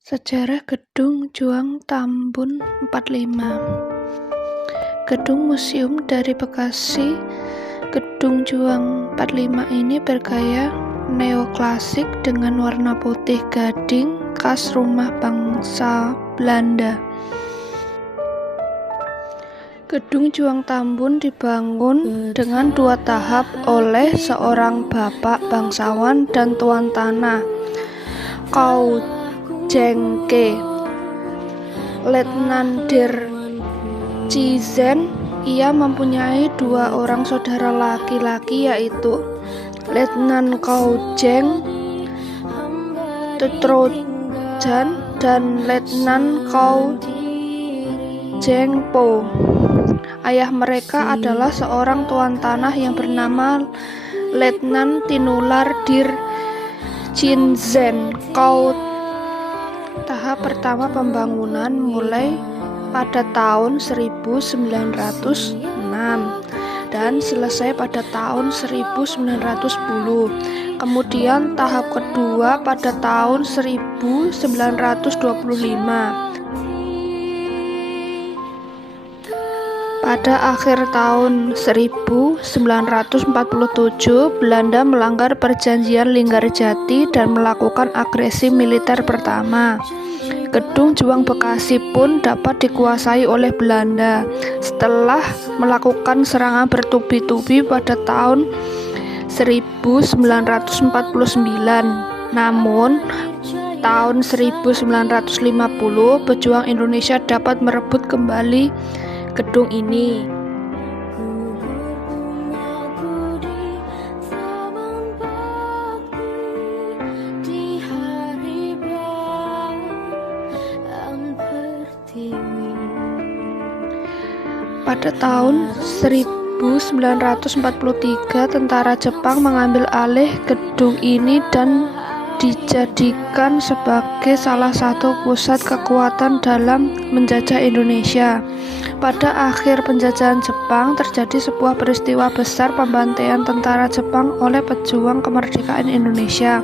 Sejarah Gedung Juang Tambun 45. Gedung museum dari Bekasi. Gedung Juang 45 ini bergaya neoklasik dengan warna putih gading khas rumah bangsa Belanda. Gedung Juang Tambun dibangun dengan 2 tahap oleh seorang bapak bangsawan dan tuan tanah, Kau Jengke, Letnan Dir Cizen. Ia mempunyai 2 orang saudara laki-laki, yaitu Letnan Kau Jeng Tetrojan dan Letnan Kau Jeng Po. Ayah mereka adalah seorang tuan tanah yang bernama Letnan Tinular Dir Cizen Kau. Tahap pertama pembangunan mulai pada tahun 1906 dan selesai pada tahun 1910. Kemudian tahap kedua pada tahun 1925. Pada akhir tahun 1947, Belanda melanggar perjanjian Linggarjati dan melakukan agresi militer pertama. Gedung Juang Bekasi pun dapat dikuasai oleh Belanda setelah melakukan serangan bertubi-tubi pada tahun 1949. Namun, tahun 1950, pejuang Indonesia dapat merebut kembali gedung ini. Pada tahun 1943, tentara Jepang mengambil alih gedung ini dan dijadikan sebagai salah satu pusat kekuatan dalam menjajah Indonesia. Pada akhir penjajahan Jepang, terjadi sebuah peristiwa besar pembantaian tentara Jepang oleh pejuang kemerdekaan Indonesia,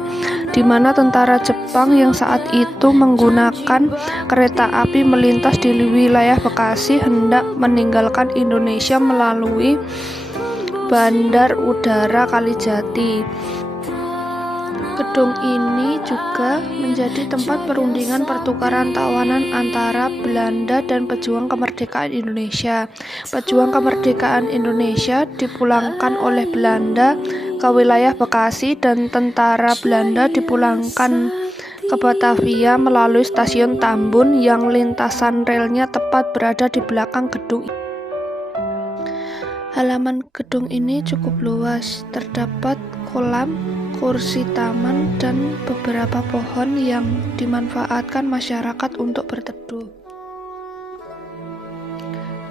di mana tentara Jepang yang saat itu menggunakan kereta api melintas di wilayah Bekasi hendak meninggalkan Indonesia melalui Bandar Udara Kalijati. Gedung ini juga menjadi tempat perundingan pertukaran tawanan antara Belanda dan pejuang kemerdekaan Indonesia. Pejuang kemerdekaan Indonesia dipulangkan oleh Belanda ke wilayah Bekasi dan tentara Belanda dipulangkan ke Batavia melalui stasiun Tambun yang lintasan relnya tepat berada di belakang gedung. Halaman gedung ini cukup luas, terdapat kolam, kursi taman, dan beberapa pohon yang dimanfaatkan masyarakat untuk berteduh.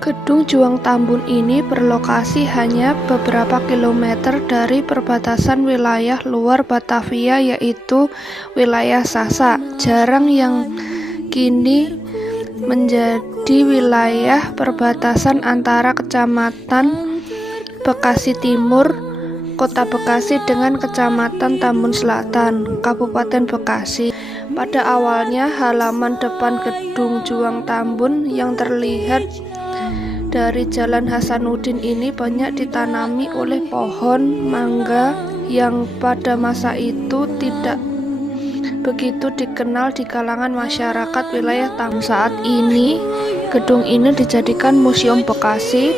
Gedung Juang Tambun ini berlokasi hanya beberapa kilometer dari perbatasan wilayah luar Batavia, yaitu wilayah Sasak. Jarang yang kini menjadi wilayah perbatasan antara Kecamatan Bekasi Timur, Kota Bekasi dengan Kecamatan Tambun Selatan, Kabupaten Bekasi. Pada awalnya, halaman depan gedung Juang Tambun yang terlihat dari Jalan Hasanuddin ini banyak ditanami oleh pohon mangga yang pada masa itu tidak begitu dikenal di kalangan masyarakat wilayah Tambun. Saat ini, gedung ini dijadikan Museum Bekasi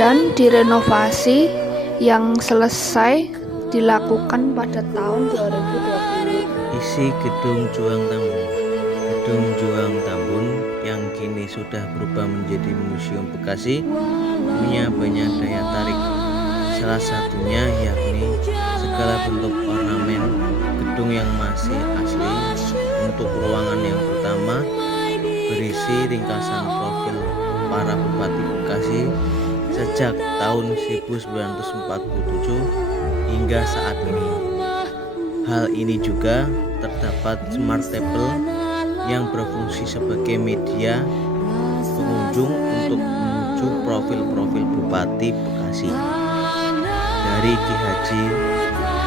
dan direnovasi yang selesai dilakukan pada tahun 2020. Isi Gedung Juang Tambun. Gedung Juang Tambun yang kini sudah berubah menjadi Museum Bekasi punya banyak daya tarik. Salah satunya yakni segala bentuk ornamen gedung yang masih asli. Untuk ruangan yang pertama berisi ringkasan profil para bupati Bekasi sejak tahun 1947 hingga saat ini. Hal ini juga terdapat smart table yang berfungsi sebagai media pengunjung untuk menuju profil-profil Bupati Bekasi, dari Ki Haji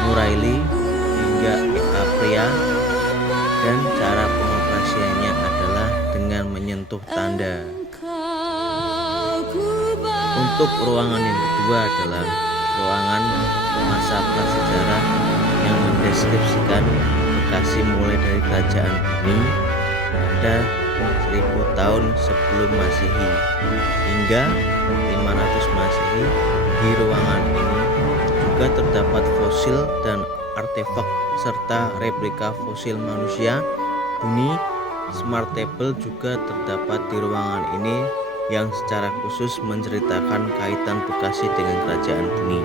Nuraili hingga Eka Pria, dan cara pengoperasiannya jatuh tanda. Untuk ruangan yang kedua adalah ruangan masa prasejarah yang mendeskripsikan Bekasi mulai dari kerajaan Bumi pada 1000 tahun sebelum Masehi hingga 500 Masehi. Di ruangan ini juga terdapat fosil dan artefak serta replika fosil manusia. Bunyi Smart Table juga terdapat di ruangan ini yang secara khusus menceritakan kaitan Bekasi dengan kerajaan Bumi.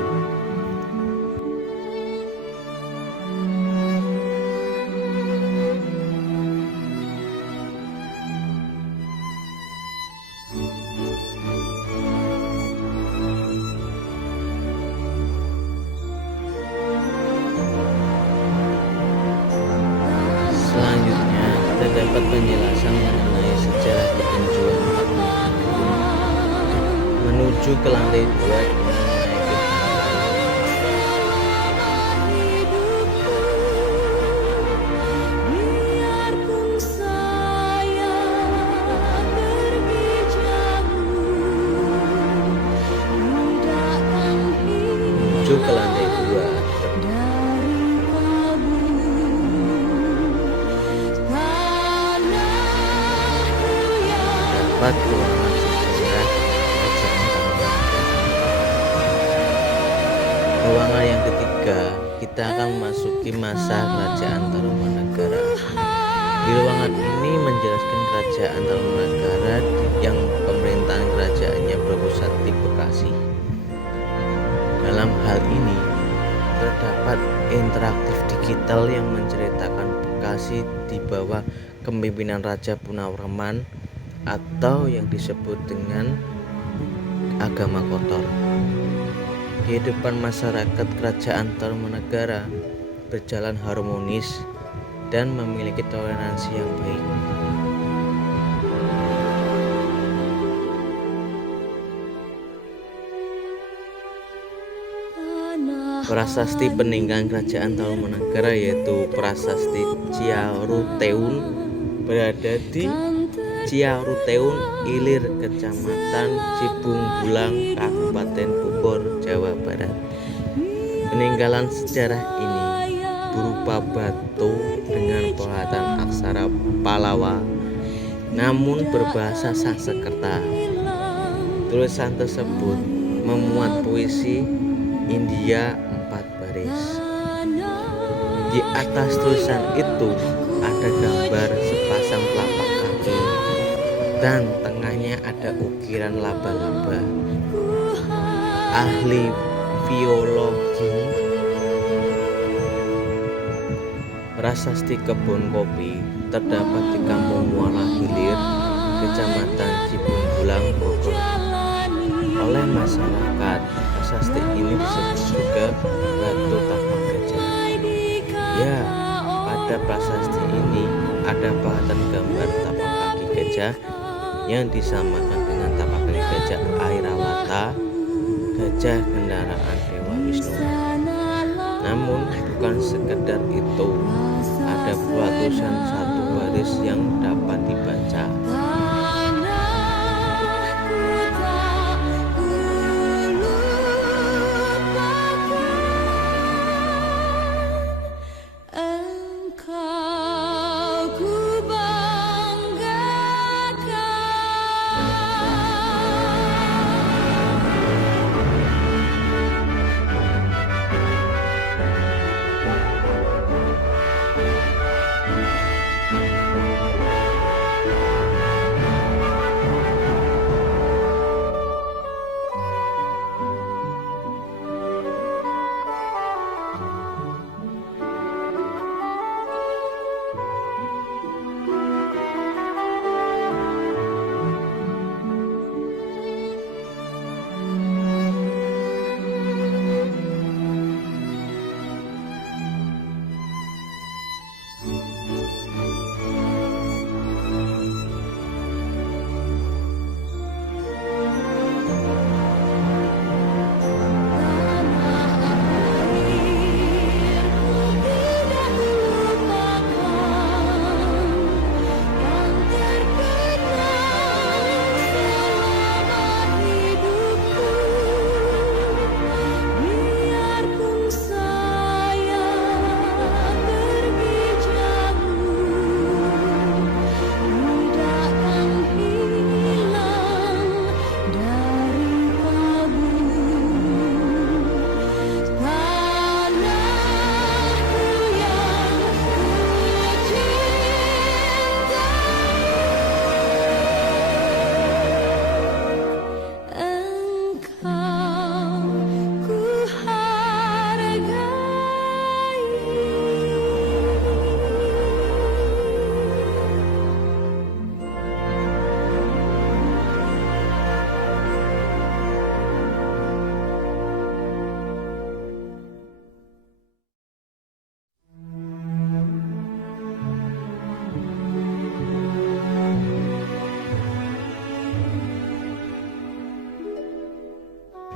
Selanjutnya terdapat penjelasan mengenai sejarah petinjuan menuju ke lantai 2 dengan menaiki lantai 2. Terdapat ruangan sejarah kerajaan Tarumanagara. Ruangan yang ketiga, kita akan memasuki masa kerajaan Tarumanagara. Di ruangan ini menjelaskan kerajaan Tarumanagara yang pemerintahan kerajaannya berpusat di Bekasi. Dalam hal ini terdapat interaktif digital yang menceritakan Bekasi di bawah kepemimpinan Raja Punawreman atau yang disebut dengan agama kotor. Kehidupan masyarakat kerajaan Tarumanagara berjalan harmonis dan memiliki toleransi yang baik. Prasasti peninggalan kerajaan Tarumanagara yaitu Prasasti Ciaruteun berada di Ciaruteun Ilir, Kecamatan Cibung Bulang, Kabupaten Bogor, Jawa Barat. Peninggalan sejarah ini berupa batu dengan peralatan aksara Pallawa namun berbahasa Sanskerta. Tulisan tersebut memuat puisi India 4 baris. Di atas tulisan itu ada gambar sepasang telapak kaki dan tengahnya ada ukiran laba-laba. Ahli biologi Prasasti Kebun Kopi terdapat di Kampung Muara Hilir, Kecamatan Cibung Bulang, Bogor. Oleh masyarakat, prasasti ini disebut juga Batu Tapak Gajah. Ya, pada prasasti ini ada pahatan gambar tapak kaki gajah yang disamakan dengan tapak kaki gajah Airawata, gajah kendaraan Dewa Wisnu. Namun bukan sekedar itu, ada pula tulisan satu baris yang dapat dibaca.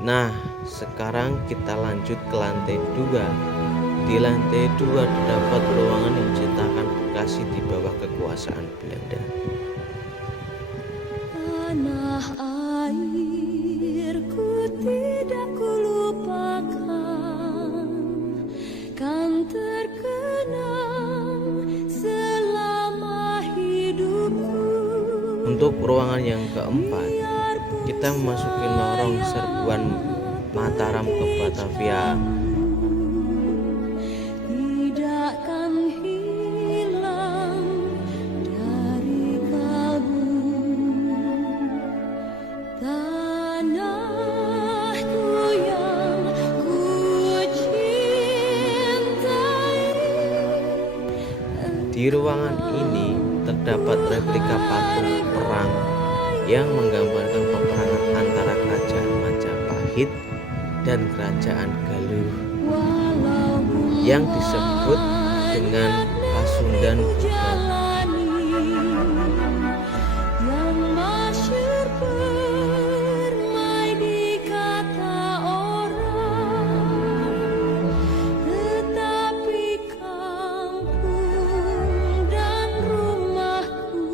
Nah, sekarang kita lanjut ke lantai 2. Di lantai 2 terdapat ruangan yang diceritakan Bekasi di bawah kekuasaan Belanda. Tanah airku tidak kulupakan, kan terkenang selama hidupku. Untuk ruangan yang keempat, kita memasuki lorong serbuan Mataram ke Batavia. Tidakkan hilang dari kalbu tanahku yang ku cintai. Di ruangan ini terdapat replika patung perang yang menggambarkan peperangan antara kerajaan Majapahit dan kerajaan Galuh yang disebut dengan Pasundan Buton. Yang masyhur permai di kata orang, tetapi kampung dan rumahku,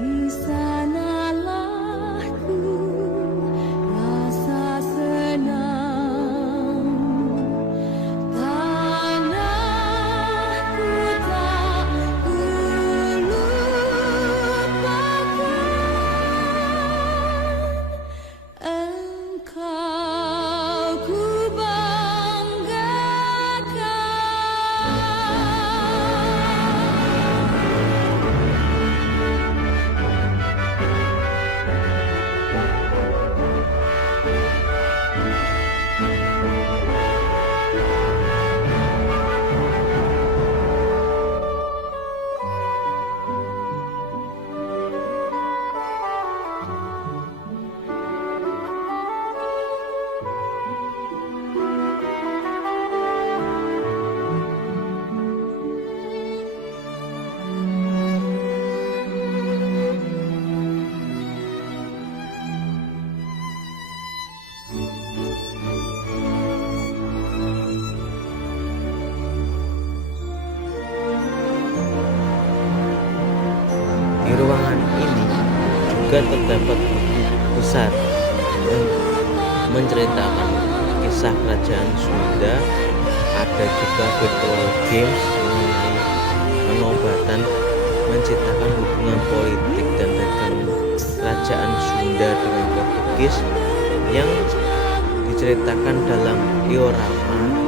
di sanalah ku rasa senang. Tanahku tak kulupakan, engkau ku banggakan. Di ruangan ini juga terdapat buku besar yang menceritakan kisah kerajaan Sunda. Ada juga virtual games mengenai penobatan, menceritakan hubungan politik dan dagang kerajaan Sunda dengan Portugis yang diceritakan dalam diorama